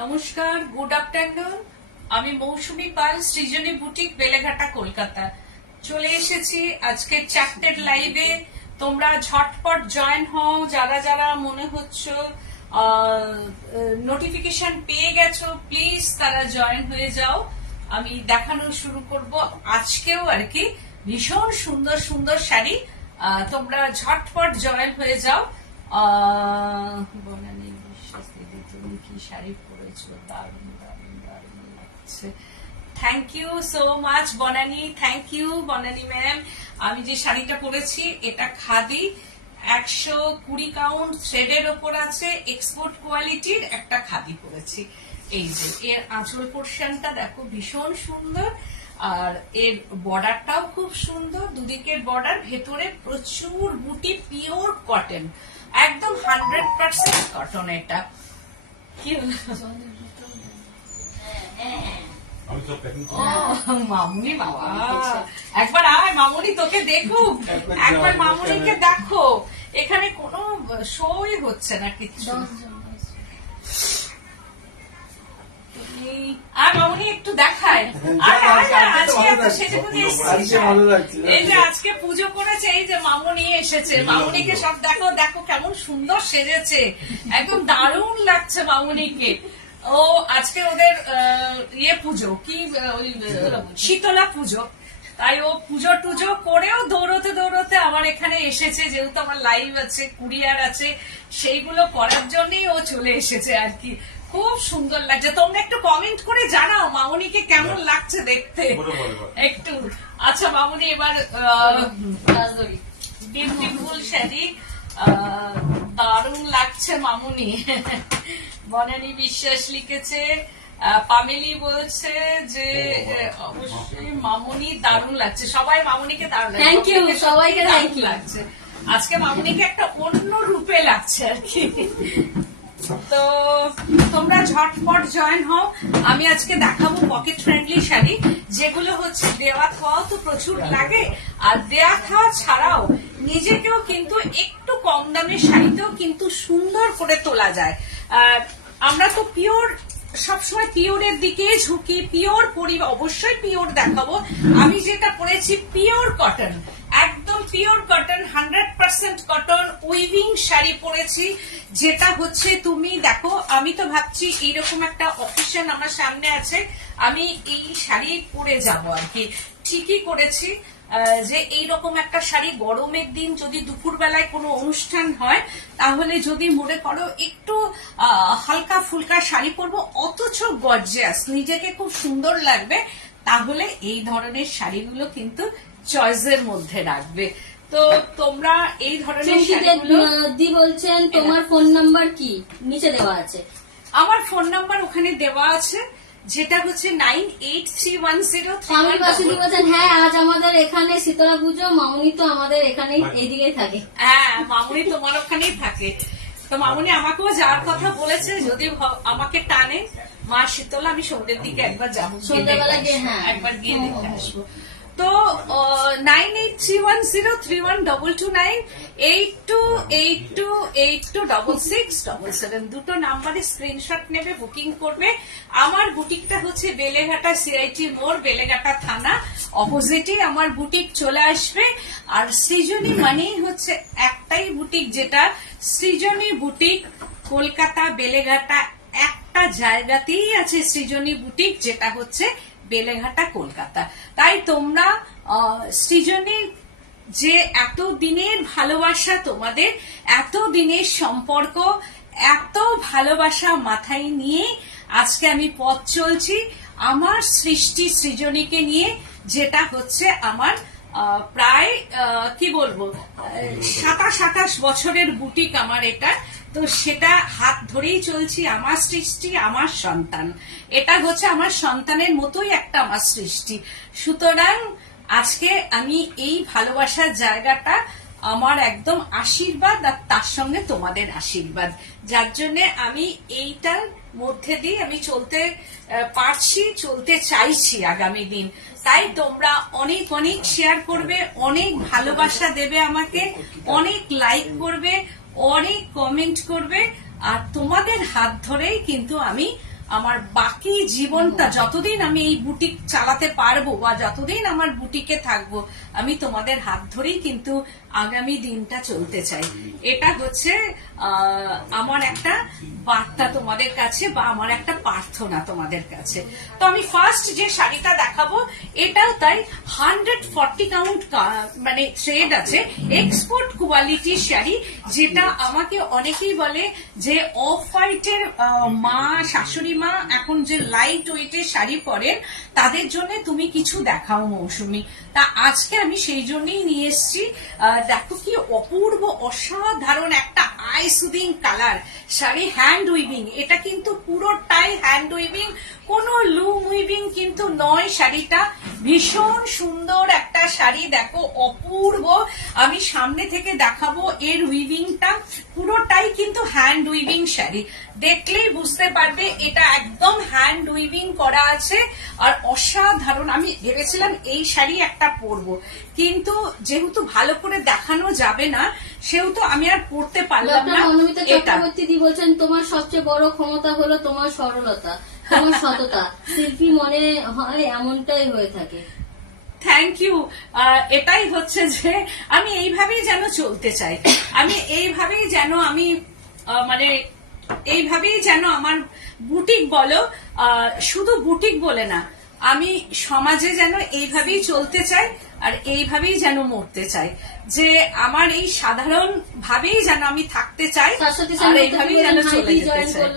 নমস্কার, good afternoon. আমি মৌসুমী পাল, সৃজনী boutique, Beleghata, Kolkata. চলে এসেছি আজকে চ্যাপ্টার লাইভে। তোমরা ঝটপট জয়েন হও, যারা যারা মনে হচ্ছে নোটিফিকেশন পেয়ে গেছো, প্লিজ তারা জয়েন হয়ে যাও। আমি দেখানো শুরু করব আজকেও আর কি। ভীষণ সুন্দর সুন্দর শাড়ি, তোমরা ঝটপট জয়েন হয়ে যাও। বনানী বিশ্বাস দিদি, তুমি কি শাড়ি পরেছো, দারুণ দারুণ দারুণ লাগছে। Thank you so much Banani, thank you Banani ma'am. আমি যে শাড়িটা পরেছি এটা খাদি, 120 কাউন্ট থ্রেডের ওপর আছে, এক্সপোর্ট কোয়ালিটির একটা খাদি পরেছি। এই যে এর আঁচল পোর্শনটা দেখো, ভীষণ সুন্দর। আর এর বর্ডারটাও খুব সুন্দর, দুদিকের বর্ডার, ভেতরে প্রচুর বুটি, পিওর কটন, একদম 100% কটন। এটা কি মামুনি বাবা, একবার আয় মামুনি, তোকে দেখুক, একবার মামুনিকে দেখো। এখানে কোনো শোই হচ্ছে না কিছু। আর মামুনি একটু দেখায়। আজকে এত সেজে গুজে এসেছিস, এই যে আজকে পুজো করেছে, এই যে মামুনি এসেছে। মামুনিকে সব দেখো, দেখো কেমন সুন্দর সেজেছে, একদম দারুণ লাগছে মামুনিকে। ও আজকে ওদের পুজো কি, ওই শীতলা পুজো, তাই ও পুজো টুজো করেও দৌড়তে দৌড়তে আমার এখানে এসেছে। যেহেতু আমার লাইভ আছে, কুরিয়ার আছে, সেইগুলো করার জন্যই ও চলে এসেছে আর কি। খুব সুন্দর লাগছে। তোমরা একটু কমেন্ট করে জানাও মামুনিকে কেমন লাগছে দেখতে একটু। আচ্ছা মামুনি, এবার বিউটিফুল শাড়ি, দারুণ লাগছে মামুনি। বনানী বিশ্বাস লিখেছে, পামেলি বলছে যে অবশ্যই মামুনি দারুণ লাগছে। সবাই মামুনিকে দারুণ লাগছে, থ্যাংক ইউ, সবাইকে থ্যাংক ইউ লাগছে। আজকে মামুনিকে একটা অন্য রূপে লাগছে আর কি। তো তোমরা ঝটপট জয়েন হও। আমি আজকে দেখাবো পকেট ফ্রেন্ডলি শাড়ি, যেগুলো হচ্ছে দেওয়া খাওয়াও তো প্রচুর লাগে, আর দেওয়া খাওয়া ছাড়াও নিজেকেও কিন্তু একটু কম দামের শাড়িতেও কিন্তু সুন্দর করে তোলা যায়। আমরা তো পিওর, সবসময় পিওরের দিকে ঝুঁকি, পিওর পরি, অবশ্যই পিওর দেখাবো। আমি যেটা পরেছি পিওর কটন, একদম pure cotton, 100% cotton weaving sari পরেছি। যেটা হচ্ছে তুমি দেখো, আমি তো ভাবছি এইরকম একটা অকেশন আমার সামনে আছে, আমি এই শাড়ি পরে যাব আর কি। ঠিকই করেছি যে এইরকম একটা শাড়ি গরমের দিন যদি দুপুর বেলায় কোনো অনুষ্ঠান হয়, তাহলে যদি মনে করো একটু হালকা ফুলকা শাড়ি পরবো, অথচ গর্জিয়াস, নিজেকে খুব সুন্দর লাগবে, তাহলে এই ধরনের শাড়িগুলো কিন্তু চয়েসের মধ্যে রাখবে। তো তোমরা এই ধরনের শাড়িগুলো। দি বলছেন তোমার ফোন নাম্বার কি নিচে দেওয়া আছে? আমার ফোন নাম্বার ওখানে দেওয়া আছে, যেটা হচ্ছে 983103। বলছেন হ্যাঁ, আজ আমাদের এখানে শীতলা পুজো, মামুনি তো আমাদের এখানে এইদিকে থাকে। হ্যাঁ, মামুনি তোমার ওখানেই থাকে। তো মামুনি আমাকেও যাওয়ার কথা বলেছে, যদি আমাকে টানে মা শীতলা, আমি সন্ধ্যের দিকে একবার যাবো, সন্ধ্যাবেলা গিয়ে একবার গিয়ে দেখে আসবো। তো 9831031229 8282826677 দুটো নাম্বারে স্ক্রিনশট নেবে, বুকিং করবে। আমার বুটিকটা হচ্ছে বেলেঘাটা সিআইটি মোড়, বেলেঘাটা থানা অপোজিটই আমার বুটিক চলে আসবে। আর সৃজনী মানেই হচ্ছে একটাই বুটিক, যেটা সৃজনী বুটিক, কলকাতা বেলেঘাটা একটা জায়গাতেই আছে সৃজনী বুটিক, যেটা হচ্ছে বেলেঘাটা, কলকাতা। তাই তোমরা সৃজনীর যে এত দিনের ভালোবাসা, তোমাদের এত দিনের সম্পর্ক, এত ভালোবাসা মাথায় নিয়ে আজকে আমি পথ চলছি আমার সৃষ্টি সৃজনীকে নিয়ে, যেটা হচ্ছে আমার প্রায় কি বলবো 27-28 বছরের বুটিক আমার এটা। তো সেটা হাত ধরেই চলছি, আমার সৃষ্টি, আমার সন্তান, এটা হচ্ছে আমার সন্তানের মতোই একটা আমার সৃষ্টি। সুতরাং আজকে আমি এই ভালোবাসার জায়গাটা আমার একদম আশীর্বাদ, আর তার সঙ্গে তোমাদের আশীর্বাদ, যার জন্য আমি এইটার মধ্যে দিয়ে আমি চলতে পারছি, চলতে চাইছি আগামী দিন। তাই তোমরা অনেক অনেক শেয়ার করবে, অনেক ভালোবাসা দেবে আমাকে, অনেক লাইক করবে, অনেক কমেন্ট করবে, আর তোমাদের হাত ধরেই কিন্তু আমি আমার বাকি জীবনটা যতদিন আমি এই বুটিক চালাতে পারবো বা যতদিন আমার বুটিকে থাকবো, আমি তোমাদের হাত ধরেই কিন্তু আগামী দিনটা চলতে চাই। এটা হচ্ছে আমার একটা বার্তা তোমাদের কাছে বা আমার একটা প্রার্থনা তোমাদের কাছে। তো আমি ফার্স্ট যে শাড়িটা দেখাবো এটাও তাই 140 কাউন্ট মানে থ্রেড আছে, এক্সপোর্ট কোয়ালিটির শাড়ি, যেটা আমাকে অনেকেই বলে যে অফ হোয়াইটের মা শাশুড়ি মা এখন যে লাইট ওয়েটের শাড়ি পরেন তাদের জন্য তুমি কিছু দেখাও মৌসুমি। তা আজকে আমি সেই জন্যই নিয়ে এসেছি। দেখো কি অপূর্ব অসাধারণ একটা I soothing colour sari, hand weaving, এটা কিন্তু পুরোটাই হ্যান্ড উইভিং, কোনো লুম উইভিং কিন্তু নয়। শাড়িটা ভীষণ সুন্দর একটা শাড়ি, দেখো অপূর্ব। আমি সামনে থেকে দেখাবো এর উইভিংটা, পুরোটাই কিন্তু হ্যান্ড উইভিং শাড়ি, দেখলেই বুঝতে পারবে এটা একদম হ্যান্ড উইভিং করা আছে আর অসাধারণ। আমি ভেবেছিলাম এই শাড়ি একটা পরবো, কিন্তু যেহেতু ভালো করে দেখানো যাবে না সেহেতু আমি আর পরতে পারলাম না। মনোমিতা চক্রবর্তী দি বলছেন তোমার সবচেয়ে বড় ক্ষমতা হলো তোমার সরলতা, তোমার সততা, শিল্পী মনে হয় এমনটাই হয়ে থাকে। Thank you. এটাই হচ্ছে যে আমি এইভাবেই যেন চলতে চাই, আমি এইভাবেই যেন আমি মানে এইভাবেই যেন আমার বুটিক বলো, শুধু বুটিক বলে না, আমি সমাজে যেন এইভাবেই চলতে চাই আর এইভাবেই যেন মরতে চাই, যে আমার এই সাধারণ ভাবেই যেন আমি থাকতে চাই আর এইভাবেই যেন চলে যেতে চাই।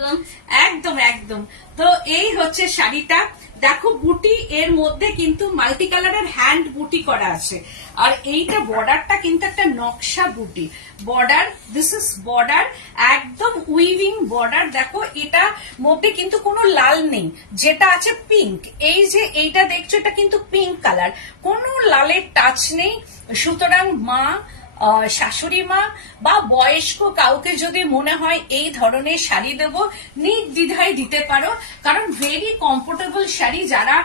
একদম একদম। তো এই হচ্ছে শাড়িটা, দেখো বুটি এর মধ্যে কিন্তু মাল্টি কালারের হ্যান্ড বুটি করা আছে, আর এইটা বর্ডারটা কিন্তু একটা নকশা বুটি বর্ডার, দিস ইজ বর্ডার, একদম উইভিং বর্ডার। দেখো এটা মধ্যে কিন্তু কোনো লাল নেই, যেটা আছে পিঙ্ক, এই যে এইটা দেখছো এটা কিন্তু পিঙ্ক কালার, কোনো লালের টাচ নেই। সুতরাং মা শাশুড়ি মা বা বয়স্ক কাউকে যদি মনে হয় এই ধরনের শাড়ি দেবো, নির্দ্বিধায় দিতে পারো, কারণ ভেরি কমফোর্টেবল শাড়ি। যারা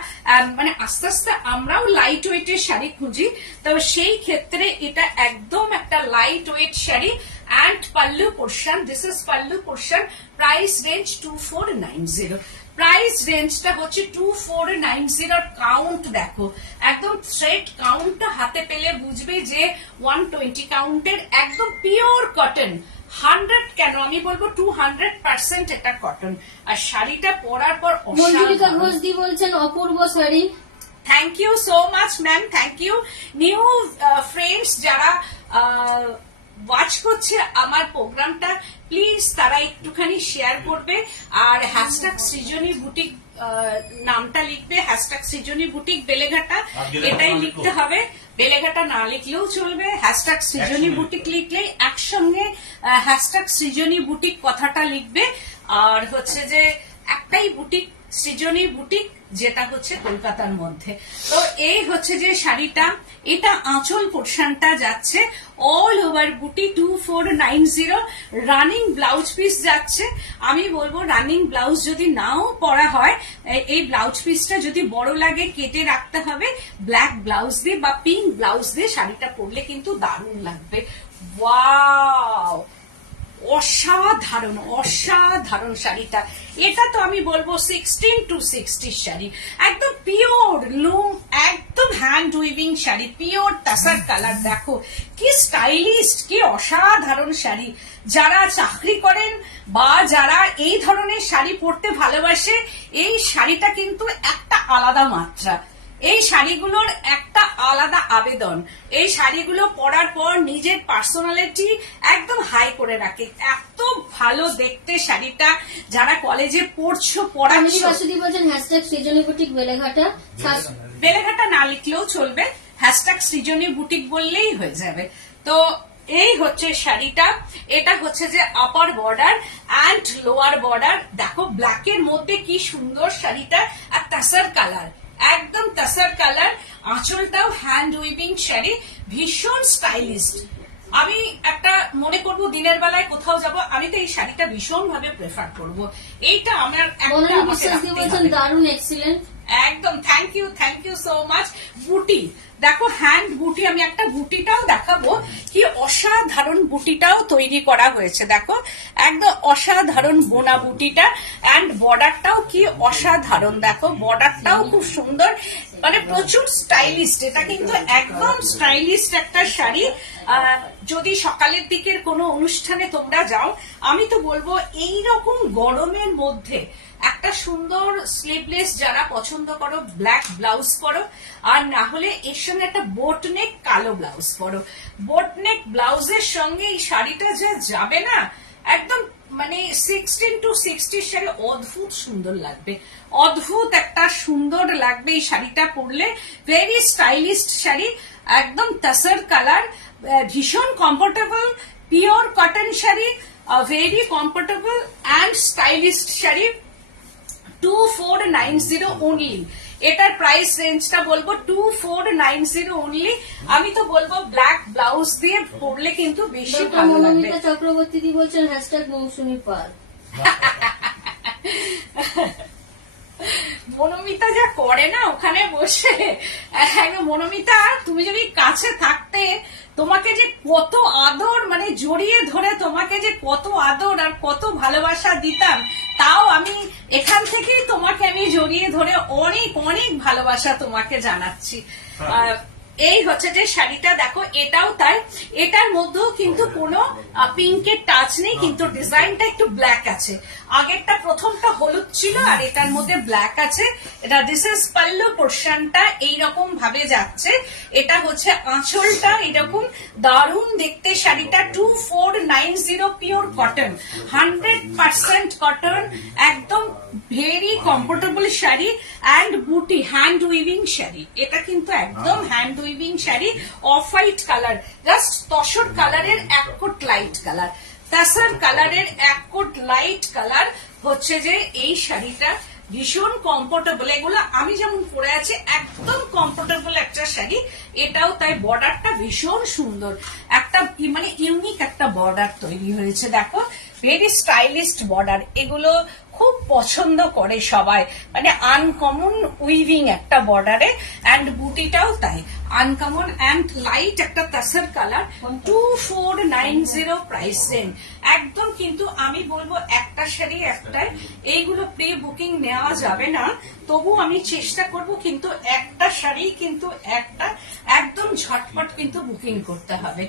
মানে আস্তে আস্তে আমরাও লাইট ওয়েটের শাড়ি খুঁজি, তো সেই ক্ষেত্রে এটা একদম একটা light weight sari. And pallu portion, this is pallu portion, price range 2490, price রেঞ্জটা হচ্ছে 2490। কাউন্ট দেখো, একদম থ্রেড কাউন্টটা হাতে পেলে বুঝবে যে 120 কাউন্টের একদম পিওর কটন, 100 কেন আমি বলবো 200% এটা কটন। আর শাড়িটা পরার পর মঞ্জুলিকা ঘোষ দি বলছেন অপূর্ব sari. Thank you so much ma'am, thank you. New friends যারা ওয়াচ করছে আমার প্রোগ্রামটা, প্লিজ তারা একটুখানি শেয়ার করবে আর হ্যাশট্যাগ সৃজনী বুটিক নামটা লিখবে, হ্যাশট্যাগ সৃজনী বুটিক বেলেঘাটা এটাই লিখতে হবে, বেলেঘাটা না লিখলেও চলবে, হ্যাশট্যাগ সৃজনী বুটিক লিখলেই একসঙ্গে হ্যাশট্যাগ সৃজনী বুটিক কথাটা লিখবে। আর হচ্ছে যে একটাই বুটিক, সৃজনী বুটিক, যেটা হচ্ছে কলকাতার মধ্যে। তো এই হচ্ছে যে শাড়িটা, এটা আঁচল পোর্শনটা যাচ্ছে অল ওভার বুটি 2490, রানিং ব্লাউজ পিস যাচ্ছে। আমি বলবো রানিং ব্লাউজ যদি নাও পরা হয়, এই ব্লাউজ পিসটা যদি বড় লাগে কেটে রাখতে হবে, ব্ল্যাক ব্লাউজ দিয়ে বা পিঙ্ক ব্লাউজ দিয়ে শাড়িটা পরলে কিন্তু দারুণ লাগবে। ওয়াও, অসাধারণ অসাধারণ শাড়িটা। এটা তো আমি বলবো 16 to 60 শাড়ি, একদম পিওর লুম, একদম hand weaving sari, pure তাসার colour. দেখো কি স্টাইলিস্ট, কি অসাধারণ শাড়ি। যারা চাকরি করেন বা যারা এই ধরনের শাড়ি পরতে ভালোবাসে, এই শাড়িটা কিন্তু একটা আলাদা মাত্রা, এই শাড়িগুলোর একটা আলাদা আবেদন। এই শাড়িগুলো পরার পর নিজের পার্সোনালিটি একদম হাই করে রাখে, এত ভালো দেখতে শাড়িটা। যারা কলেজে পড়ছো, পড়াচ্ছো, বলছেন হ্যাশট্যাগ সৃজনী বুটিক বেলেঘাটা, বেলেঘাটা না লিখলেও চলবে, হ্যাশট্যাগ সৃজনী বুটিক বললেই হয়ে যাবে। তো এই হচ্ছে শাড়িটা, এটা হচ্ছে যে আপার বর্ডার অ্যান্ড লোয়ার বর্ডার। দেখো ব্ল্যাকের মধ্যে কি সুন্দর শাড়িটা, আর তাসার কালার, একদম তাসার কালার। আঁচলটাও হ্যান্ড উইভিং শাড়ি, ভীষণ স্টাইলিস্ট। আমি একটা মনে করব দিনের বেলায় কোথাও যাব, আমি তো এই শাড়িটা ভীষণ ভাবে প্রেফার করব। এইটা আমার একটা মনে আমাকে বিশ্বাস দিয়ে রাখতেই বলছেন হবে। দারুণ এক্সিলেন্ট। একদম থ্যাংক ইউ সো মাচ। বুটি দেখো, হ্যান্ড বুটি, আমি একটা বুটিটাও দেখাবো, কি অসাধারণ বুটিটাও তৈরি করা হয়েছে। দেখো একদম অসাধারণ বোনা বুটিটা, এন্ড বর্ডারটাও কি অসাধারণ। দেখো বর্ডারটাও খুব সুন্দর, মানে প্রচুর স্টাইলিস্ট। এটা কিন্তু একদম স্টাইলিস্ট একটা শাড়ি। যদি সকালের দিকের কোনো অনুষ্ঠানে তোমরা যাও, আমি তো বলবো এই রকম গরমের মধ্যে একটা সুন্দর স্লিভলেস যারা পছন্দ করো, ব্ল্যাক ব্লাউজ পরো, আর না হলে এর সঙ্গে একটা বোট নেক কালো ব্লাউজ পরো। বোট নেক ব্লাউজের সঙ্গে এই শাড়িটা যা যাবে না, একদম মানে 16 to 60 শাড়ি অদ্ভুত সুন্দর লাগবে, অদ্ভুত একটা সুন্দর লাগবে এই শাড়িটা পরলে। ভেরি স্টাইলিস্ট শাড়ি, একদম তাসার কালার, ভীষণ comfortable, pure cotton sari, very comfortable and stylist sari. 2490 only. এটার প্রাইস রেঞ্জটা বলবো 2490 অনলি। আমি তো বলবো ব্ল্যাক ব্লাউজ দিয়ে পরলে কিন্তু বেশি ডক্টর ভালো লাগবে। মনোমিতা চক্রবর্তী দি বলছেন #মৌসুমী পাল। মনোমিতা যা করে না ওখানে বসে, মনোমিতা তুমি যদি কাছে থাকতে, তোমাকে যে কত আদর, মানে জড়িয়ে ধরে তোমাকে যে কত আদর আর কত ভালোবাসা দিতাম, তাও আমি এখান থেকেই তোমাকে আমি জড়িয়ে ধরে অনেক অনেক ভালোবাসা তোমাকে জানাচ্ছি। এই হচ্ছে যে শাড়িটা, দেখো এটাও তাই, এটার মধ্যেও কিন্তু কোনো পিঙ্কের টাচ নেই, কিন্তু ডিজাইনটা একটু ব্ল্যাক আছে। আগেরটা প্রথমটা হলুদ ছিল, আর এটার মধ্যে ব্ল্যাক আছে। এটা দিস ইজ পাল্লু পোর্শনটা এইরকম ভাবে যাচ্ছে। এটা হচ্ছে আঁচলটা এরকম দারুণ দেখতে। শাড়িটা 2490 পিওর কটন, 100% কটন, একদম ভেরি কমফোর্টেবল শাড়ি। অ্যান্ড বুটি হ্যান্ড উইভিং শাড়ি, এটা কিন্তু একদম hand weaving sari. Off white colour, just tussar কালারের এক কোট লাইট কালার, তাসার কালারের এক কোট লাইট কালার হচ্ছে যে এই শাড়িটা। ভীষণ কমফোর্টেবল, এগুলো আমি যেমন পরে আছি একদম কমফোর্টেবল একটা শাড়ি। এটাও তাই, বর্ডারটা ভীষণ সুন্দর, একটা মানে ইউনিক একটা বর্ডার তৈরি হয়েছে। দেখো ভেরি স্টাইলিস্ট বর্ডার, এগুলো খুব পছন্দ করে সবাই, মানে আনকমন উইভিং একটা বর্ডারে। অ্যান্ড বুটিটাও তাই আনকমন অ্যান্ড লাইট একটা তাসার কালার। 2490 প্রাইস রেঞ্জ একদম। কিন্তু আমি বলবো একটা শাড়ি একটাই, এইগুলো প্রি বুকিং নেওয়া যাবে না, তবু আমি চেষ্টা করব, কিন্তু একটা শাড়ি কিন্তু একটা একদম ঝটপট কিন্তু বুকিং করতে হবে,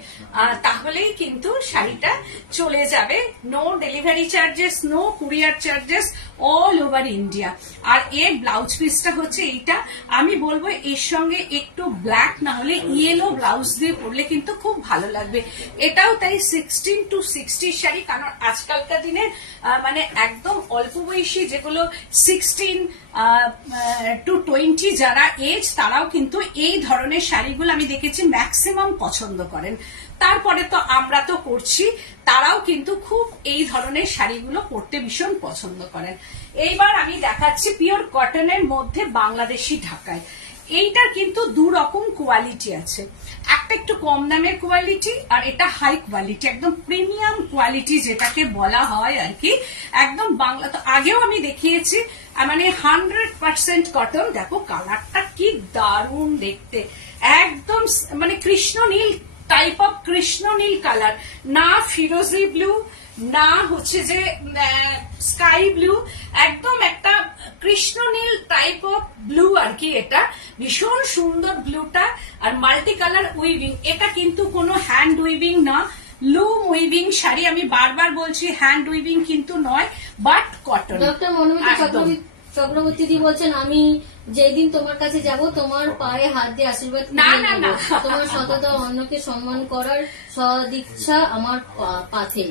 তাহলেই কিন্তু শাড়িটা চলে যাবে। No delivery charges, no courier charges, all over India. আর এর ব্লাউজ পিসটা হচ্ছে এইটা। আমি বলবো এর সঙ্গে একটু ব্ল্যাক না হলে ইয়েলো ব্লাউজ দিয়ে পরলে কিন্তু খুব ভালো লাগবে। এটাও তাই 16 to 60 শাড়ি, কারণ আজকালকার দিনে মানে একদম অল্প বয়সী যেগুলো 16 to 20 যারা এজ, তারাও কিন্তু এই ধরনের শাড়িগুলো আমি দেখেছি ম্যাক্সিমাম পছন্দ করেন। তারপরে তো আমরা তো করছি, তারাও কিন্তু খুব এই ধরনের শাড়িগুলো পরতে ভীষণ পছন্দ করেন। এইবার আমি দেখাচ্ছি পিওর কটনের মধ্যে বাংলাদেশি ঢাকায়। এইটার কিন্তু দু রকম কোয়ালিটি আছে, একটা একটু কম দামের কোয়ালিটি, আর এটা হাই কোয়ালিটি, একদম প্রিমিয়াম কোয়ালিটি যেটাকে বলা হয় আর কি। একদম বাংলা, তো আগেও আমি দেখিয়েছি, মানে 100% কটন। দেখো কালারটা কি দারুণ দেখতে, একদম মানে কৃষ্ণ নীল টাইপ অফ কৃষ্ণ নীল কালার, না ফিরোজি ব্লু, না হচ্ছে যে স্কাই ব্লু, একদম একটা কৃষ্ণ নীল টাইপ অফ ব্লু আর কি। এটা ভীষণ সুন্দর ব্লুটা, আর মাল্টি কালার উইভিং। এটা কিন্তু কোনো হ্যান্ড উইভিং না, লুম উইভিং শাড়ি। আমি বারবার বলছি হ্যান্ড উইভিং কিন্তু নয়, বাট কটন। ডক্টর মনোমিতা চক্রবর্তী দি বলছেন, আমি যেদিন তোমার কাছে যাব তোমার পায়ে হাত দিয়ে আশীর্বাদ না, করে না, নেব। না। তোমার সততা অন্যকে সম্মান করার সদিচ্ছা আমার পাথে।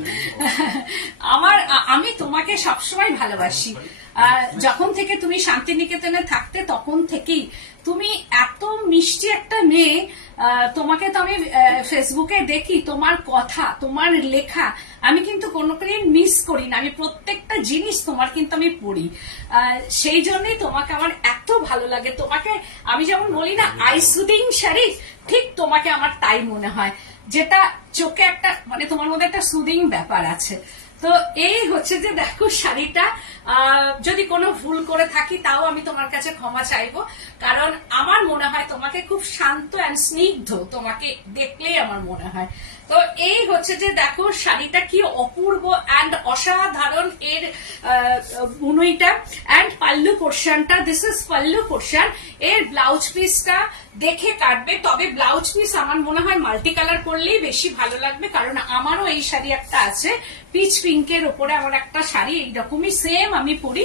আমি তোমাকে সবসময় ভালোবাসি। যখন থেকে তুমি শান্তিনিকেতনে থাকতে তখন থেকেই তুমি এত মিষ্টি একটা মেয়ে। তোমাকে তো আমি ফেসবুকে দেখি, তোমার কথা, তোমার লেখা আমি কিন্তু কোনোদিন মিস করি না। আমি প্রত্যেকটা জিনিস তোমার কিন্তু আমি পড়ি, সেই জন্যই তোমাকে আমার এত ভালো লাগে। তোমাকে আমি যেমন বলি না আই সুদিং শাড়ি, ঠিক তোমাকে আমার তাই মনে হয়। যেটা চোখে একটা মানে তোমার মধ্যে একটা সুদিং ব্যাপার আছে। তো এই হচ্ছে যে দেখো শাড়িটা, যদি কোনো ভুল করে থাকি তাও আমি তোমার কাছে ক্ষমা চাইবো, কারণ আমার মনে হয় তোমাকে খুব শান্ত অ্যান্ড স্নিগ্ধ তোমাকে দেখলেই আমার মনে হয়। তো এই হচ্ছে যে দেখো শাড়িটা কি অপূর্ব অ্যান্ড অসাধারণ এর বুনইটা অ্যান্ড পাল্লু পোর্শনটা। This is pallu portion. এর ব্লাউজ পিসটা দেখে কাটবে, তবে ব্লাউজ পিস আমার মনে হয় মাল্টি কালার করলেই বেশি ভালো লাগবে, কারণ আমারও এই শাড়ি একটা আছে পিচ পিঙ্কের ওপরে আমার একটা শাড়ি এইরকমই সেম আমি পরি।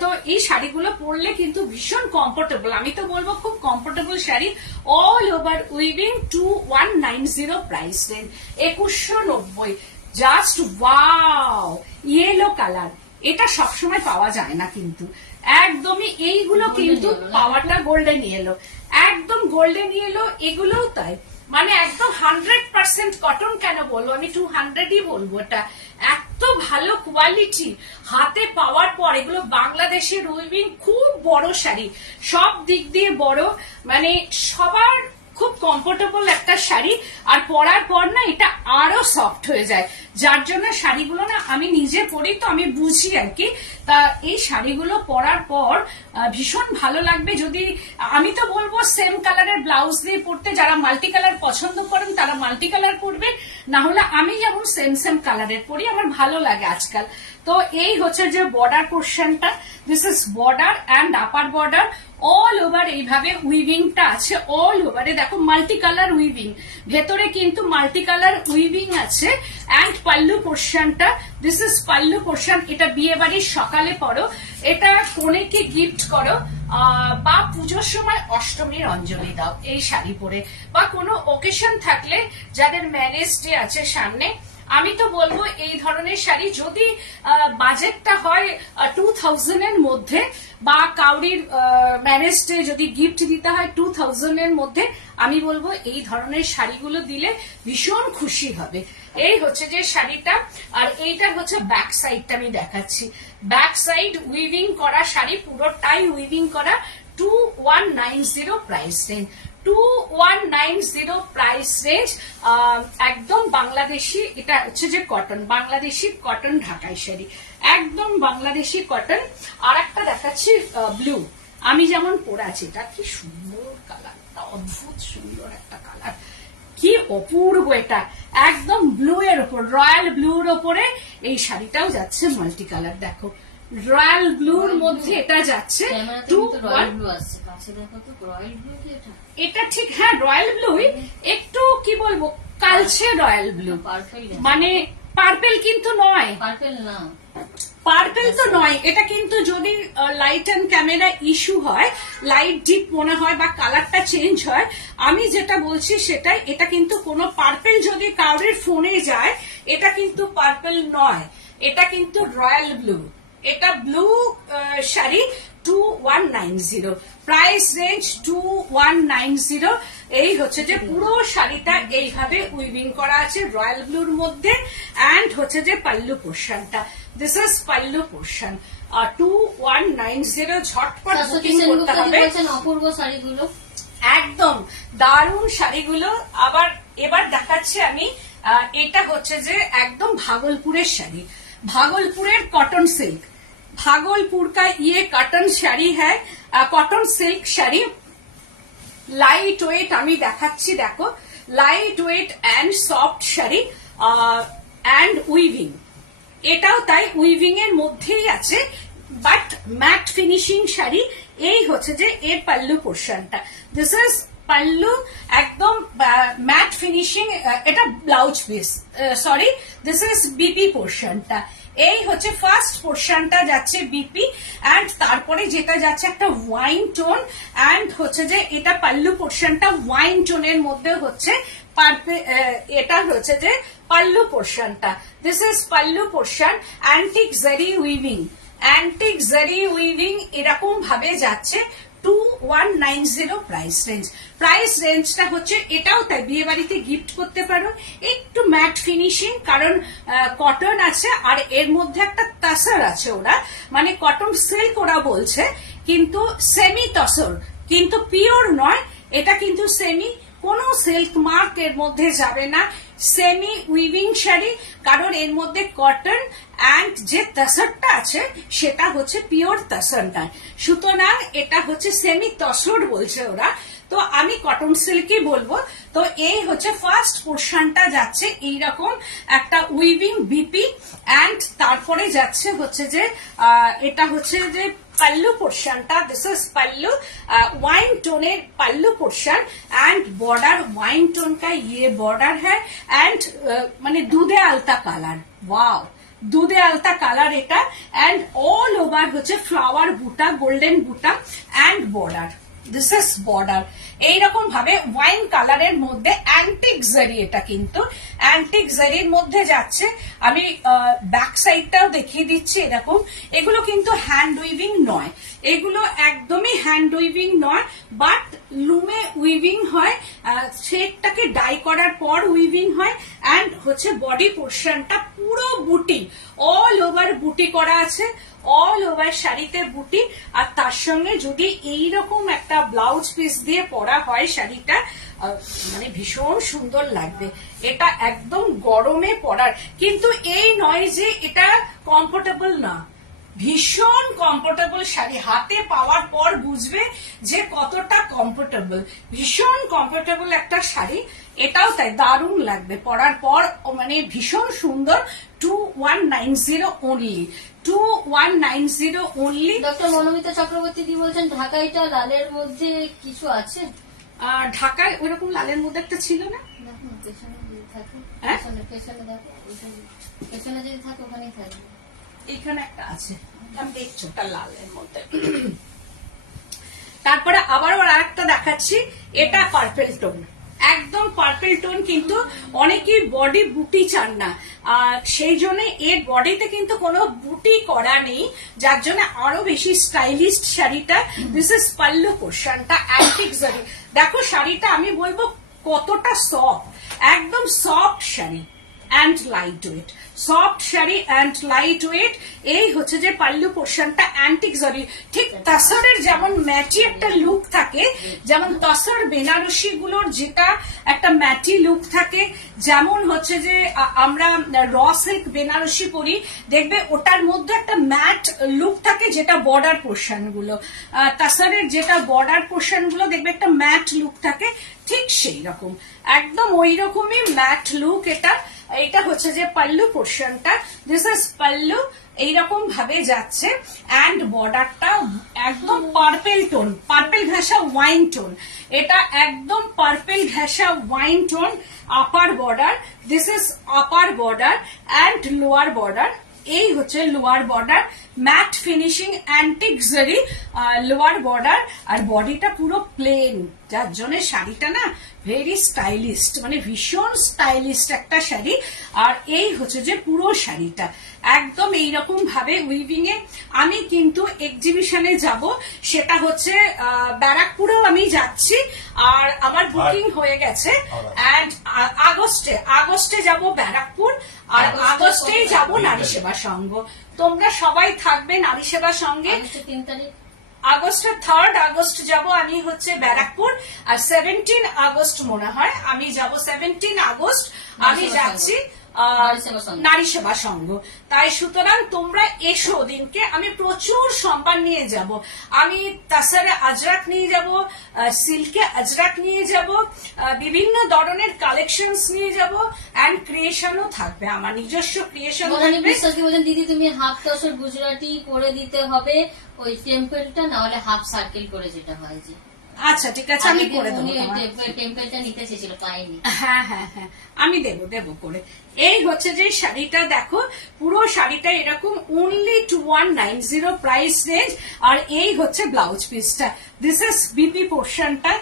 তো এই শাড়িগুলো পরলে কিন্তু ভীষণ কমফোর্টেবল, আমি তো বলবো খুব comfortable sari. All over weaving 2190 price range 2190। Just wow, yellow colour, এটা সবসময় পাওয়া যায় না কিন্তু একদমই। এইগুলো কিন্তু পাওয়াটা গোল্ডেন ইয়েলো, একদম গোল্ডেন ইয়েলো, এগুলোও তাই, মানে একদম 100% কটন কেন বলবো, আমি 200ই বলবো। এটা এত ভালো কোয়ালিটি, হাতে পাওয়ার পর এগুলো বাংলাদেশের উইভিং, খুব বড় শাড়ি, সব দিক দিয়ে বড়, মানে সবার খুব কমফোর্টেবল একটা শাড়ি। আর পরার পর না এটা আরো সফট হয়ে যায়, যার জন্য শাড়িগুলো না আমি নিজে পরি তো আমি বুঝি আর কি। তা এই শাড়িগুলো পরার পর ভীষণ ভালো লাগবে। যদি আমি তো বলবো সেম কালারের ব্লাউজ দিয়ে পরতে, যারা মাল্টি কালার পছন্দ করেন তারা মাল্টি কালার পরবেন, না হলে আমি যেমন সেম সেম কালারের পরি, আমার ভালো লাগে আজকাল। তো এই হচ্ছে যে বর্ডার পোর্শনটা, this is border and upper border, all over এইভাবে উইভিংটা আছে। অল ওভারে দেখো মাল্টি কালার উইভিং, ভেতরে কিন্তু মাল্টি কালার উইভিং আছে। অ্যান্ড পাল্লু পোর্শনটা, দিস ইজ পাল্লু পোর্শন। এটা বিয়ে বাড়ির সকালে পরো, এটা কনেকে গিফট করো, বা পুজোর সময় অষ্টমীর অঞ্জলি দাও এই শাড়ি পরে, বা কোনো ওকেশন থাকলে যাদের ম্যারেজ ডে আছে সামনে, আমি তো বলবো এই ধরনের শাড়ি যদি বাজেটটা হয় 2000 এর মধ্যে, বা কাউরির ম্যারেজ ডে যদি গিফট দিতে হয় 2000 এর মধ্যে, আমি বলবো এই ধরনের শাড়িগুলো দিলে ভীষণ খুশি হবে। এই হচ্ছে যে শাড়িটা। আর এইটা হচ্ছে ব্যাক সাইডটা আমি দেখাচ্ছি, ব্যাক সাইড উইভিং করা শাড়ি, পুরোটাই উইভিং করা, 2190 প্রাইস রেঞ্জ, 2190 প্রাইস রেঞ্জ। একদম বাংলাদেশি, এটা হচ্ছে যে কটন, বাংলাদেশি কটন ঢাকাই শাড়ি, একদম বাংলাদেশি কটন। আর একটা দেখাচ্ছি ব্লু, আমি যেমন পরে আছি, এটা কি সুন্দর কালার, অদ্ভুত সুন্দর একটা কালার, কি অপূর্ব এটা, একদম ব্লু এর উপর, রয়্যাল ব্লুর ওপরে এই শাড়িটাও যাচ্ছে মাল্টি কালার। দেখো রয়্যাল ব্লুর মধ্যে এটা যাচ্ছে, এটা ঠিক হ্যাঁ রয়্যাল ব্লু, একটু কি বলবো কালচে রয়্যাল ব্লু, মানে পার্পেল কিন্তু নয়, পার্পেল না, পার্পেল তো নয় এটা, কিন্তু যদি লাইট অ্যান্ড ক্যামেরা ইস্যু হয়, লাইট ডিপ মনে হয় বা কালারটা চেঞ্জ হয়, আমি যেটা বলছি সেটাই। এটা কিন্তু কোনো পার্পেল যদি কাউরের ফোনে যায়, এটা কিন্তু পার্পেল নয়, এটা কিন্তু রয়্যাল ব্লু। এটা ব্লু শাড়ি 2190 প্রাইস রেঞ্জ 2190। এই হচ্ছে যে পুরো শাড়িটা এইভাবে উইভিং করা আছে রয়্যাল ব্লুর মধ্যে, অ্যান্ড হচ্ছে যে পাল্লু পোর্শনটা, দিস ইজ পাল্লু পোর্শন 2190। ঝটপট বুকিং করতে হবে। অপূর্ব শাড়িগুলো, একদম দারুণ শাড়িগুলো। আবার এবার দেখাচ্ছি আমি, এটা হচ্ছে যে একদম ভাগলপুরের শাড়ি, भागलपुर कॉटन सिल्क, भागलपुर का ये कॉटन शाड़ी है, cotton silk sari, light weight আমি দেখাচ্ছি দেখো, light weight and soft sari and weaving, এটাও তাই উইভিং এর মধ্যেই আছে বাট ম্যাট ফিনিশিং শাড়ি। এই হচ্ছে যে এর পাল্লু পোর্শনটা, দিস ইজ পাল্লু একদম ম্যাট ফিনিশিং, এটা blouse piece, sorry this is BP পোর্শনটা। এই হচ্ছে ফার্স্ট পোর্শনটা যাচ্ছে বিপি, এন্ড তারপরে যেটা যাচ্ছে একটা ওয়াইন টোন, এন্ড হচ্ছে যে এটা পাল্লু পোর্শনটা ওয়াইন টোনের মধ্যে হচ্ছে, এটা হচ্ছে যে পাল্লু পোর্শনটা, this is pallu portion. Antique জারি উইভিং, অ্যান্টিক জারি উইভিং এরকম ভাবে যাচ্ছে 2190 প্রাইস রেঞ্জ। প্রাইস রেঞ্জটা হচ্ছে এটাও তাই বিয়ে বাড়িতে গিফট করতে পারো, একটু ম্যাট ফিনিশিং, কারণ কটন আছে আর এর মধ্যে একটা তাসর আছে, ওরা মানে কটন সিল্ক ওরা বলছে, কিন্তু সেমি তসর, কিন্তু পিওর নয়, এটা কিন্তু সেমি কোনো সিল্ক মার্ক এর মধ্যে যাবে না, সেমি উইভিং শাড়ি, কারণ এর মধ্যে কটন অ্যান্ড যে তসরটা আছে সেটা হচ্ছে পিওর তসর নয়, সুতরাং এটা হচ্ছে সেমি তসর বলছে ওরা, তো আমি কটন সিল্কই বলবো। তো এই হচ্ছে ফার্স্ট পোর্শনটা যাচ্ছে এইরকম একটা উইভিং বিপি, অ্যান্ড তারপরে যাচ্ছে হচ্ছে যে এটা হচ্ছে যে पल्लू पोर्शन टा, this is pallu wine tone pallu portion and border wine tone का ये बॉर्डर है एंड माने दूधे आलता कलर, वाओ दूधे आलता कलर एटा एंड ऑल ओवर होचे फ्लावर बुटा गोल्डन बुटा and border, this is border এইরকম ভাবে ওয়াইন কালারের মধ্যে অ্যান্টিক জারি, এটা কিন্তু অ্যান্টিক জারির মধ্যে যাচ্ছে। আমি ব্যাক সাইডটাও দেখিয়ে দিচ্ছি এরকম, এগুলো কিন্তু হ্যান্ড উইভিং নয়, এগুলো একদমই হ্যান্ড উইভিং নয়, বাট লুমে উইভিং হয়, শেডটাকে ডাই করার পর উইভিং হয়, অ্যান্ড হচ্ছে বডি পোর্শনটা পুরো বুটি, অল ওভার বুটি করা আছে, অল ওভার শাড়িতে বুটি, আর তার সঙ্গে যদি এইরকম একটা ব্লাউজ পিস দিয়ে পরা হয় শাড়িটা মানে ভীষণ সুন্দর লাগবে। এটা একদম গরমে পরার, কিন্তু এই নয় যে এটা কমফোর্টেবল না, ভীষণ কমফোর্টেবল শাড়ি, হাতে পাওয়ার পর বুঝবে যে কতটা কমফোর্টেবল, ভীষণ কমফোর্টেবল একটা শাড়ি, এটাও তাই দারুণ লাগবে পরার পর, মানে ভীষণ সুন্দর। 2190 অনলি, 2190 অনলি। ডক্টর মনোমিতা চক্রবর্তী দি বলছেন ঢাকাইটা লালের মধ্যে কিছু আছে? ঢাকায় ওইরকম লালের মধ্যে একটা ছিল না, দেখুন পেছনে যদি থাকে, হ্যাঁ? পেছনে দেখো, পেছনে যদি থাকে ওখানেই থাকবে, এইখানে একটা আছে, আমি দেখছি ওটা লালের মধ্যে। তারপরে আবারও আর একটা দেখাচ্ছি, এটা পার্পেল টোন, একদম পার্পেল টোন, কিন্তু অনেকেই বডি বুটি চান না, সেই জন্য এর বডিতে কিন্তু কোনো বুটি করা নেই, যার জন্য আরো বেশি স্টাইলিস্ট শাড়িটা। দিস ইজ পাল্লু পোর্শনটা অ্যান্টিক জারি, দেখো শাড়িটা আমি বলবো কতটা সফট, একদম soft sari and light weight, soft sari and light weight. এই হচ্ছে যে পাল্লু পোর্শনটা অ্যান্টিক জারি, ঠিক তসরের যেমন ম্যাটি একটা লুক থাকে, যেমন তসর বেনারসি গুলোর যেটা একটা ম্যাটি লুক থাকে, যেমন হচ্ছে যে আমরা র সিল্ক বেনারসি পরি, দেখবে ওটার মধ্যে একটা ম্যাট লুক থাকে, যেটা বর্ডার পোর্শন গুলো, তসরের যেটা বর্ডার পোর্শন গুলো দেখবে একটা ম্যাট লুক থাকে, ঠিক সেই রকম একদম ওই রকমই ম্যাট লুক এটা। এটা হচ্ছে যে পাল্লু পোর্শনটা, দিস ইজ পাল্লু, এইরকম ভাবে যাচ্ছে, অ্যান্ড বর্ডারটা একদম পার্পেল টোন, পার্পেল ঘেঁষা ওয়াইন টোন, এটা একদম পার্পেল ঘেঁষা wine tone. Upper border, this is upper border and lower border, এই হচ্ছে lower border, matte finishing antique zari lower border, আর বডিটা পুরো প্লেন, যার জন্য শাড়িটা না ভেরি স্টাইলিস্ট, মানে ভীষণ স্টাইলিস্ট একটা শাড়ি। আর এই হচ্ছে যে পুরো শাড়িটা একদম এইরকম ভাবে উইভিং এ। আমি কিন্তু এক্সিবিশনে যাব, সেটা হচ্ছে ব্যারাকপুরেও আমি যাচ্ছি, আর আমার বুকিং হয়ে গেছে, অ্যান্ড আগস্টে যাব ব্যারাকপুর, আর আগস্টেই যাব নারী সেবা সংঘ। তোমরা সবাই থাকবে নারী সেবা সঙ্গে। 3 তারিখ আগস্টের 3rd আগস্ট যাব আমি হচ্ছে ব্যারাকপুর, আর 17 আগস্ট মনে হয় আমি যাব, 17 আগস্ট আমি যাচ্ছি নারী সেবা সংঘ। তাই সুতরাং তোমরা এসো দিনকে, আমি প্রচুর সম্মান নিয়ে যাব, আমি তাসারে আজরাক নিয়ে যাব, সিল্কে আজরাক নিয়ে যাব, বিভিন্ন ধরনের কালেকশনস নিয়ে যাব, এন্ড ক্রিয়েশনও থাকবে, আমার নিজস্ব ক্রিয়েশন থাকবে। বলেন দিদি তুমি হাফ তসর গুজরাটি করে দিতে হবে, ওই টেম্পলটা, না হলে হাফ সার্কেল করে যেটা হয় যে। আচ্ছা ঠিক আছে, আমি করে দেবো, টেম্পলটা নিতে চেয়েছিল পাইনি। হ্যাঁ হ্যাঁ হ্যাঁ, আমি দেবো করে। এই হচ্ছে যে শাড়িটা, দেখো পুরো শাড়িটা এরকম, অনলি 2190 প্রাইস রেঞ্জ, আর এই হচ্ছে ব্লাউজ পিসটা, দিস ইজ বিপি পোর্শনটা,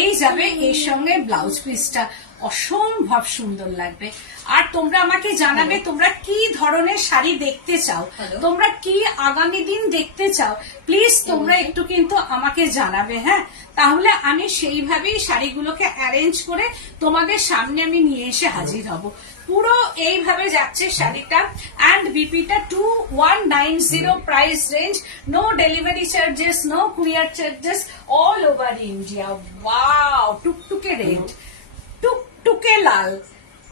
এই যাবে এর সঙ্গে ব্লাউজ পিসটা, অসম্ভব সুন্দর লাগবে। আর তোমরা আমাকে জানাবে তোমরা কি ধরনের শাড়ি দেখতে চাও, তোমরা কি আগামী দিন দেখতে চাও, প্লিজ তোমরা একটু কিন্তু আমাকে জানাবে, হ্যাঁ, তাহলে আমি সেইভাবেই শাড়িগুলোকে অ্যারেঞ্জ করে তোমাদের সামনে আমি নিয়ে এসে হাজির হব। পুরো এইভাবে যাচ্ছে শাড়িটা। অ্যান্ড বিপিটা 2190 price range, no delivery charges, no courier charges, all over India. Wow, টুকটুকে রেড, টুকটুকে লাল,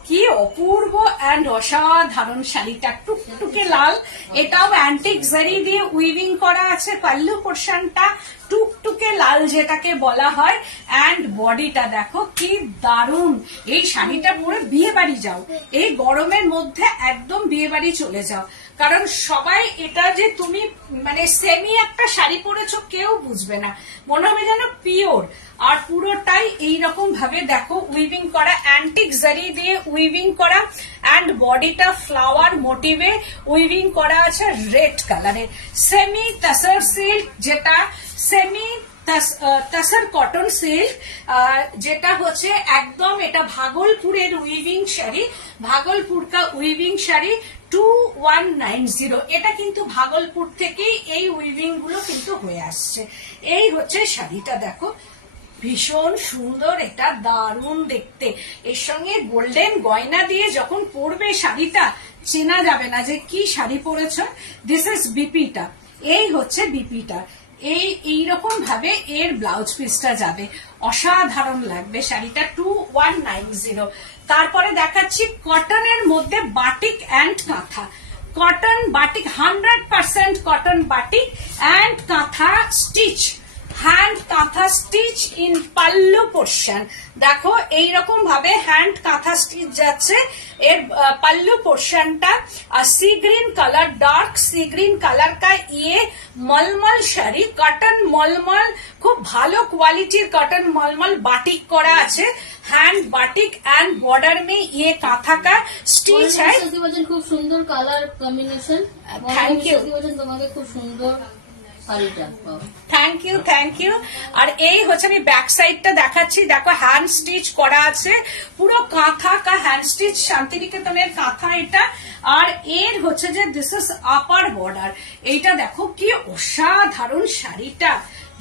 কি অপূর্ব অ্যান্ড অসাধারণ শাড়িটা, টুকটুকে লাল। এটাও অ্যান্টিক জারি দিয়ে উইভিং করা আছে, পাল্লু পোর্শনটা টুকটুকে লাল যেটাকে বলা হয়। অ্যান্ড বডিটা দেখো কি দারুণ, এই শাড়িটা পরে বিয়ে বাড়ি যাও, এই গরমের মধ্যে একদম বিয়ে বাড়ি চলে যাও, কারণ সবাই এটা যে তুমি মানে সেমি একটা শাড়ি পরেছো কেউ বুঝবে না, মনে হবে যেন পিওর। আর পুরোটাই এইরকম ভাবে দেখো উইভিং করা, অ্যান্টিক জারি দিয়ে উইভিং করা। অ্যান্ড বডিটা ফ্লাওয়ার মোটিভে উইভিং করা আছে রেড কালারের। সেমি তাসার সিল্ক, যেটা সেমি তাসার কটন সিল্ক, যেটা হচ্ছে একদম এটা ভাগলপুরের উইভিং শাড়ি, ভাগলপুর কা উইভিং শাড়ি 2190। এটা কিন্তু ভাগলপুর থেকেই এই উইভিং গুলো কিন্তু হয়ে আসছে। এই হচ্ছে শাড়িটা, দেখো ভীষণ সুন্দর, এটা দারুণ দেখতে। এর সঙ্গে গোল্ডেন গয়না দিয়ে যখন পরবে শাড়িটা চেনা যাবে না যে কি শাড়ি পরেছ। দিস ইজ বিপিটা, এই হচ্ছে বিপিটা। এইরকম ভাবে এর ব্লাউজ পিসটা যাবে, অসাধারণ লাগবে শাড়িটা 2190। তারপরে দেখাচ্ছি কটনের মধ্যে বাটিক অ্যান্ড কাঁথা, cotton batik 100% cotton batik and কাঁথা স্টিচ, হ্যান্ড কাঁথা স্টিচ ইন পাল্লু পোর্শন। দেখো এইরকম ভাবে হ্যান্ড কাঁথা স্টিচ যাচ্ছে। এর পাল্লু পোর্শনটা sea green colour, dark sea green colour কা ইয়ে মলমল শাড়ি, কটন মলমল, খুব ভালো কোয়ালিটির কটন মলমল বাটিক করা আছে, হ্যান্ড বাটিক অ্যান্ড বর্ডার में ये काथा का स्टिच है। খুব সুন্দর কালার কম্বিনেশন, থ্যাংক ইউ, তোমাকে খুব সুন্দর শাড়িটা। Thank you. আর এই হচ্ছে আমি ব্যাক সাইডটা দেখাচ্ছি, দেখো হ্যান্ড স্টিচ করা আছে, পুরো কাঁথা কা হ্যান্ড স্টিচ, শান্তিনিকেতনের কাঁথা এটা। আর এর হচ্ছে যে দিস ইজ আপার বর্ডার, এইটা দেখো কি অসাধারণ শাড়িটা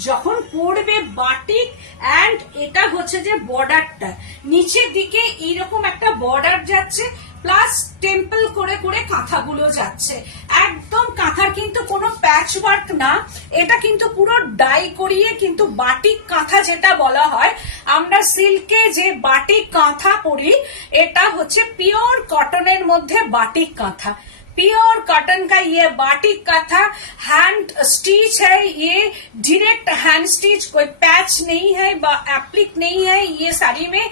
যখন পরবে, বাটিক অ্যান্ড এটা হচ্ছে যে বর্ডারটা নিচের দিকে এইরকম একটা বর্ডার যাচ্ছে, প্লাস টেম্পল করে করে কাঁথাগুলো যাচ্ছে। একদম কাঁথার কিন্তু কোনো প্যাচ ওয়ার্ক না, এটা কিন্তু পুরো ডাই করিয়ে কিন্তু বাটিক কাঁথা যেটা বলা হয়, আমরা সিল্কে যে বাটিক কাঁথা পরি এটা হচ্ছে পিওর কটনের মধ্যে বাটিক কাঁথা, प्योर कॉटन का ये बाटिक का था, हैंड स्टिच है, ये डायरेक्ट हैंड स्टिच, कोई पैच नहीं है, एप्लिक नहीं है ये साड़ी में।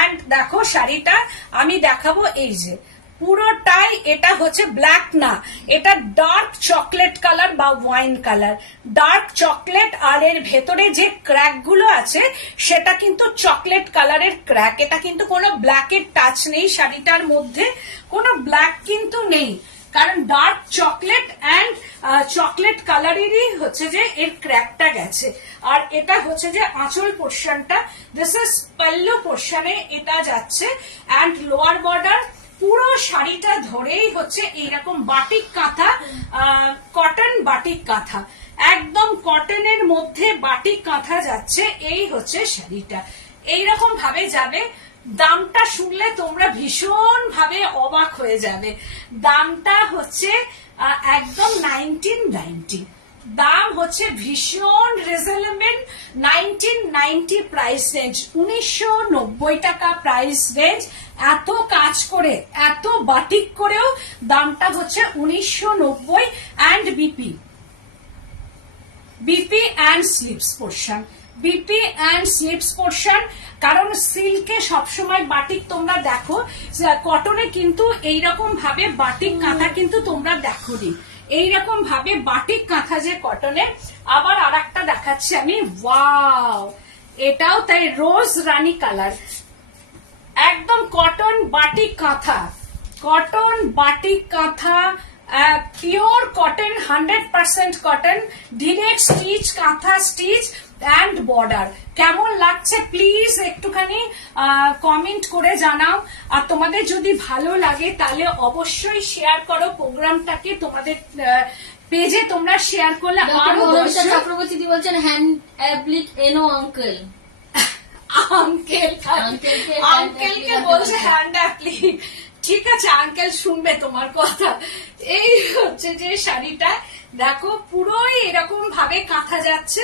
एंड देखो শাড়িটা আমি দেখাবো, এই যে পুরোটাই এটা হচ্ছে ব্ল্যাক না, এটা ডার্ক চকলেট কালার বা ওয়াইন কালার, ডার্ক চকলেট। আর এর ভেতরে যে ক্র্যাক গুলো আছে সেটা কিন্তু চকলেট কালারের ক্র্যাক, এটা কিন্তু কোনো ব্ল্যাকের টাচ নেই শাড়িটার মধ্যে, কোনো ব্ল্যাক কিন্তু নেই, কারণ ডার্ক চকলেট অ্যান্ড চকলেট কালারেরই হচ্ছে যে এর ক্র্যাকটা গেছে। আর এটা হচ্ছে যে আঁচল পোর্শনটা, দিস ইজ পাল্লু পোর্শনে এটা যাচ্ছে। অ্যান্ড লোয়ার বর্ডার পুরো শাড়িটা ধরেই হচ্ছে এইরকম বাটিক কাঁথা, কটন বাটিক কাঁথা, একদম কটনের মধ্যে বাটিক কাঁথা যাচ্ছে। এই হচ্ছে শাড়িটা, এইরকম ভাবে যাবে। দামটা শুনলে তোমরা ভীষণ ভাবে অবাক হয়ে যাবে, দামটা হচ্ছে একদম 1990, দাম হচ্ছে ভীষণ রিজনেবল, 1990 প্রাইস রেঞ্জ, 1990 টাকা প্রাইস রেঞ্জ। এত কাজ করে এত বাটিক করেও দামটা হচ্ছে 1990। And BP and slips portion, BP and slips portion, কারণ সিল্কে সবসময় বাটিক তোমরা দেখো, কটনে কিন্তু এইরকম ভাবে বাটিক কাঁথা কিন্তু তোমরা দেখোনি, এইরকম ভাবে বাটিক কাঁথা যে কটনে। আবার আর একটা দেখাচ্ছি আমি, ওয়াও, এটাও তাই রোজ রানী কালার, একদম কটন বাটিক কাঁথা, কটন বাটিক কাঁথা, pure cotton, 100% cotton, direct stitch, কাঁথা স্টিচ অ্যান্ড বর্ডার। কেমন লাগছে প্লিজ একটুখানি কমেন্ট করে জানাও। আর তোমাদের যদি ভালো লাগে তাহলে অবশ্যই শেয়ার করো প্রোগ্রামটাকে, তোমাদের পেজে তোমরা শেয়ার করলে আরো। চক্রবর্তী বলছেন হ্যান্ড অ্যাপ্লিক এনো আঙ্কেল, আঙ্কেলকে বলছে হ্যান্ড অ্যাপ্লিক, ঠিক আছে, আঙ্কেল শুনবে তোমার কথা। এই হচ্ছে যে শাড়িটা, দেখো পুরোই এরকম ভাবে কাঁথা যাচ্ছে,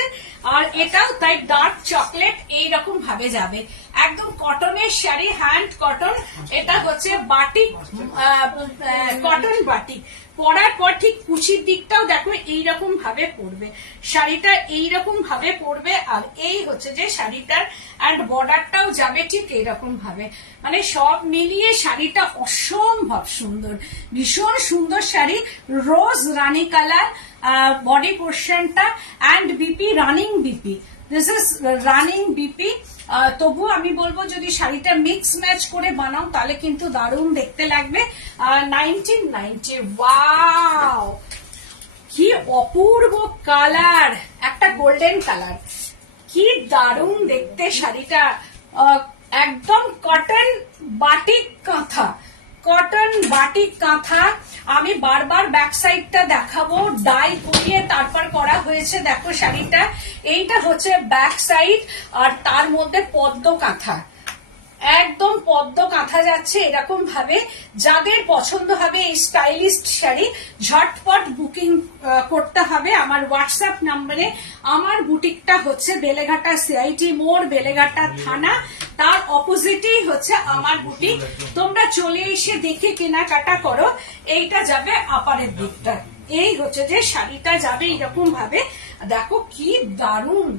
আর এটাও তাই ডার্ক চকলেট এইরকম ভাবে যাবে, একদম কটনের শাড়ি, হ্যান্ড কটন। এটা হচ্ছে বাটিক, কটন বাটিক। পরার পর ঠিক কুচির দিকটাও দেখো এইরকম ভাবে পড়বে, শাড়িটা এইরকম ভাবে পড়বে। আর এই হচ্ছে যে শাড়িটার অ্যান্ড বর্ডারটাও যাবে ঠিক এইরকম ভাবে, মানে সব মিলিয়ে শাড়িটা অসম্ভব সুন্দর, ভীষণ সুন্দর শাড়ি। রোজ রানী কালার বডি পোর্শনটা, and BP running BP, this is running BP. তবু আমি বলবো যদি শাড়িটা মিক্স ম্যাচ করে বানাও তাহলে কিন্তু দারুণ দেখতে লাগবে। 1990, ওয়াও কি অপূর্ব কালার, একটা গোল্ডেন কালার, কি দারুণ দেখতে শাড়িটা। একদম কটন বাটিক কাঁথা, কটন বাটিক কাঁথা। আমি বারবার ব্যাক সাইডটা দেখাবো, ডাই করিয়ে তারপর করা হয়েছে। দেখো শাড়িটা, এইটা হচ্ছে ব্যাক সাইড, আর তার মধ্যে পদ্ম কাঁথা, একদম পদ্ম কাঁথা যাচ্ছে এরকম ভাবে। যাদের পছন্দ হবে এই স্টাইলিস্ট শাড়ি, ঝটপট বুকিং করতে হবে আমার হোয়াটসঅ্যাপ নাম্বারে। আমার বুটিকটা হচ্ছে বেলেঘাটা সিআইটি মোড়, বেলেঘাটা থানা, তার অপোজিটেই হচ্ছে আমার বুটিক। তোমরা চলে এসে দেখে কেনাকাটা করো। এইটা যাবে আপারের দিকটা, এই হচ্ছে যে শাড়িটা যাবে এরকম ভাবে। দেখো কি দারুণ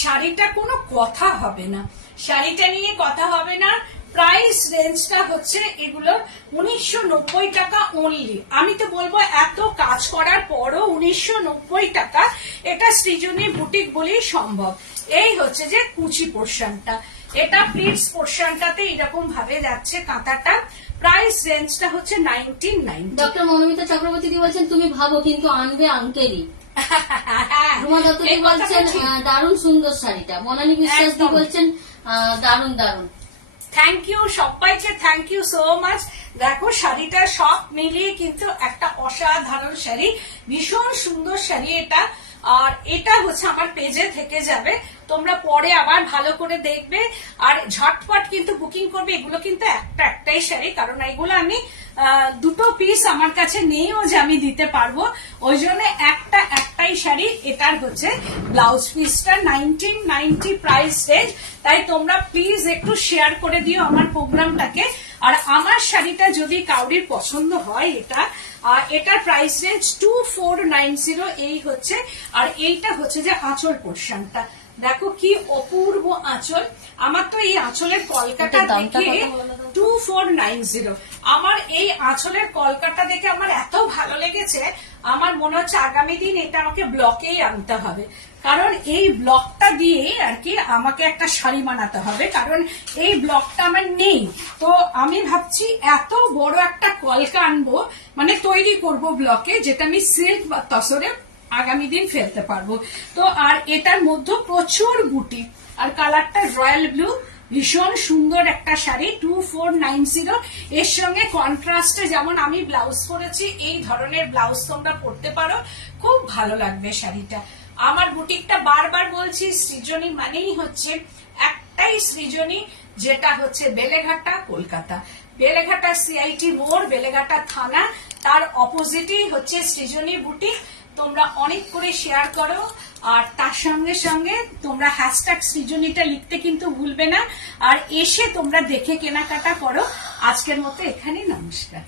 শাড়িটা, কোনো কথা হবে না, শাড়িটা নিয়ে কথা হবে না। প্রাইস রেঞ্জটা হচ্ছে এগুলো 1990 টাকা অনলি। আমি তো বলবো এত কাজ করার পরও 1990 টাকা, এটা সৃজনী বুটিক বলেই সম্ভব। এই হচ্ছে যে কুচি পোর্শনটা, এটা প্লিটস পোর্শনটাতে এরকম ভাবে যাচ্ছে কাঁথাটা। প্রাইস রেঞ্জটা হচ্ছে 1990। ডক্টর মনোমিতা চক্রবর্তী কি বলছেন, তুমি ভাবো কিন্তু আনবে আঙ্কেলই। রুমা দত্তজি বলছেন দারুণ সুন্দর শাড়িটা। মনালী বিশ্বাস দি বলছেন দারুণ দারুণ। থ্যাংক ইউ সবাইকে, থ্যাংক ইউ সো মাচ। দেখো শাড়িটা সব মিলিয়ে কিন্তু একটা অসাধারণ শাড়ি, ভীষণ সুন্দর শাড়ি এটা। আর এটা হচ্ছে আমার পেজে থেকে যাবে, তোমরা পরে আবার ভালো করে দেখবে আর ঝটপট কিন্তু বুকিং করবে। এগুলো কিন্তু একটাই শাড়ি, কারণ এগুলো আমি দুটো পিস আমার কাছে নেইও যে আমি দিতে পারবো, ওই জন্য একটাই শাড়ি। এটার হচ্ছে ব্লাউজ পিসটা 1990 প্রাইস রেঞ্জ। তাই তোমরা প্লিজ একটু শেয়ার করে দিও আমার প্রোগ্রামটাকে। আর আমার শাড়িটা যদি কাউরির পছন্দ হয়, এটার প্রাইস রেঞ্জ 2490 এই হচ্ছে। আর এইটা হচ্ছে যে আঁচল পোর্শনটা, দেখো কি অপূর্ব আঁচল। আমার তো এই আঁচলের কলকাতা দেখে 2490, আমার এই আঁচলের কলকাতা দেখে আমার এত ভালো লেগেছে, আমার মনে হচ্ছে আগামী দিন এটা আমাকে ব্লকেই আনতে হবে, কারণ এই ব্লকটা দিয়ে আর কি আমাকে একটা শাড়ি বানাতে হবে, কারণ এই ব্লকটা আমার নেই। তো আমি ভাবছি এত বড় একটা কলকা আনবো, মানে তৈরি করব ব্লকে, যেটা আমি সিল্ক বা তসরে আগামী দিন ফেলতে পারবো। তো আর এটার মধ্যে প্রচুর বুটি, আর কালারটা রয়্যাল ব্লু, ভীষণ সুন্দর একটা শাড়ি 2490। এর সঙ্গে কন্ট্রাস্টে যেমন আমি ব্লাউজ পরেছি, এই ধরনের ব্লাউজ তোমরা পরতে পারো, খুব ভালো লাগবে শাড়িটা। আমার বুটিকটা বারবার বলছি, সৃজনী মানেই হচ্ছে একটাই সৃজনী, যেটা হচ্ছে বেলেঘাটা কলকাতা, বেলেঘাটা সিআইটি মোড়, বেলেঘাটা থানা, তার অপোজিটেই হচ্ছে সৃজনী বুটিক। তোমরা অনেক করে শেয়ার করো, আর তার সঙ্গে সঙ্গে তোমরা হ্যাশট্যাগ সৃজনীটা লিখতে কিন্তু ভুলবে না। আর এসে তোমরা দেখে কেনাকাটা করো। আজকের মতো এখানে, নমস্কার।